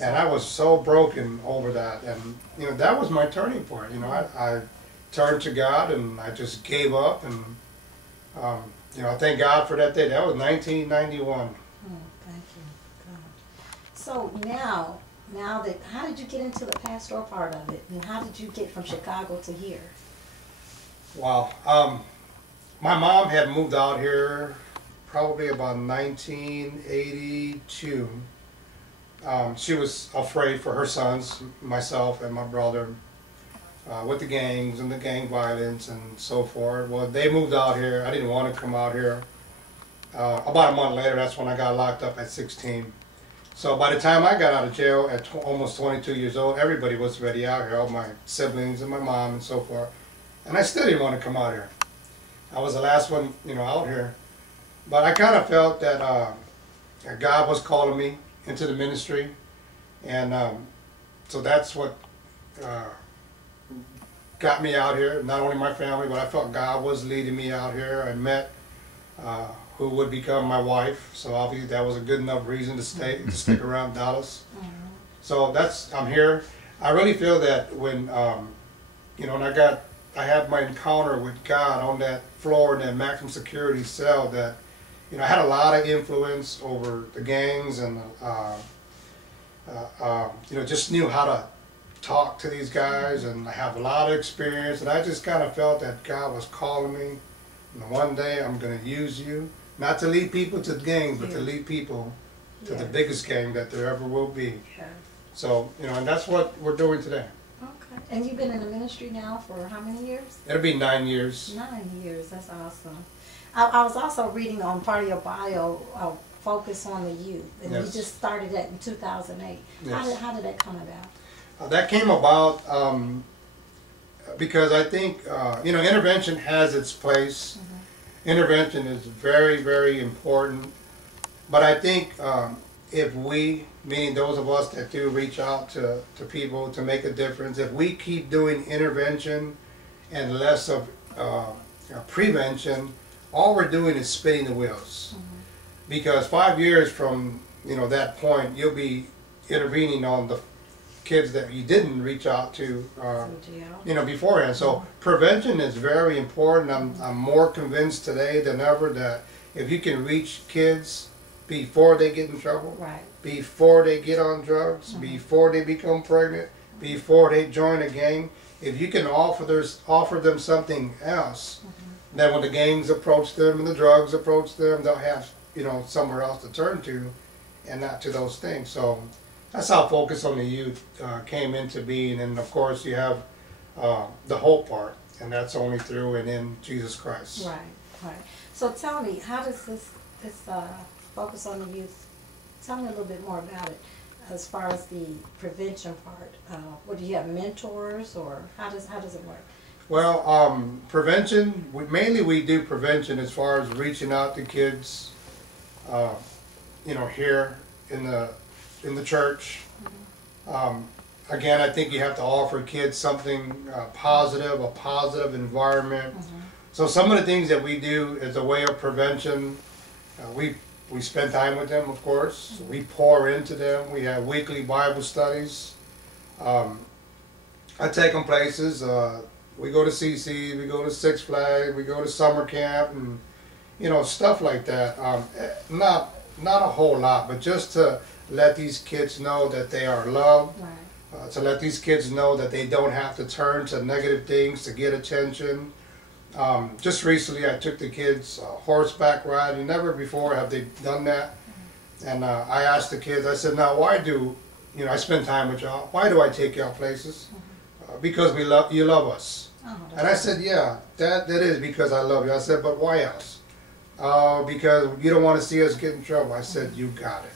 And I was so broken over that, and that was my turning point. I turned to God, and I just gave up, and I thank God for that day. That was 1991. Oh, thank you, God. So now that, how did you get into the pastoral part of it, and how did you get from Chicago to here? Wow. My mom had moved out here probably about 1982. She was afraid for her sons, myself and my brother, with the gangs and the gang violence and so forth. Well, they moved out here. I didn't want to come out here. About a month later, that's when I got locked up at 16. So by the time I got out of jail at almost 22 years old, everybody was already out here, all my siblings and my mom and so forth. And I still didn't want to come out here. I was the last one, out here. But I kind of felt that God was calling me into the ministry. And so that's what got me out here. Not only my family, but I felt God was leading me out here. I met who would become my wife. So obviously that was a good enough reason to stick around Dallas. So I'm here. I really feel that when, when I had my encounter with God on that floor in that maximum security cell, that, I had a lot of influence over the gangs, and, just knew how to talk to these guys, and I have a lot of experience, and I just kind of felt that God was calling me, and one day I'm going to use you, not to lead people to the gangs, but to lead people to the biggest gang that there ever will be. So, and that's what we're doing today. Okay. And you've been in the ministry now for how many years? It'll be 9 years. 9 years. That's awesome. I was also reading on part of your bio, focus on the youth, and you just started that in 2008. Yes. How did that come about? That came about because I think intervention has its place. Intervention is very, very important. But I think if we, meaning those of us that do reach out to people to make a difference, if we keep doing intervention and less of prevention, all we're doing is spinning the wheels. Because 5 years from that point, you'll be intervening on the kids that you didn't reach out to beforehand. So prevention is very important. I'm more convinced today than ever that if you can reach kids before they get in trouble, before they get on drugs, before they become pregnant, before they join a gang, if you can offer them something else, then when the gangs approach them and the drugs approach them, they'll have somewhere else to turn to, and not to those things. So that's how Focus on the Youth came into being. And of course you have the hope part, and that's only through and in Jesus Christ. Right. So tell me, how does this Focus on the Youth, tell me a little bit more about it as far as the prevention part. What, do you have mentors, or how does it work? Well, prevention, mainly we do prevention as far as reaching out to kids, here in the church. Again, I think you have to offer kids something positive, a positive environment. So some of the things that we do as a way of prevention, we spend time with them, of course. We pour into them. We have weekly Bible studies. I take them places. We go to CC, we go to Six Flags, we go to summer camp, and stuff like that. Not a whole lot, but just to let these kids know that they are loved. To let these kids know that they don't have to turn to negative things to get attention. Just recently I took the kids horseback riding. Never before have they done that. And I asked the kids, I said, now why do, I spend time with y'all, why do I take y'all places? Because you love us. And I said, yeah, that is because I love you. I said, but why else? Because you don't want to see us get in trouble. I said, you got it.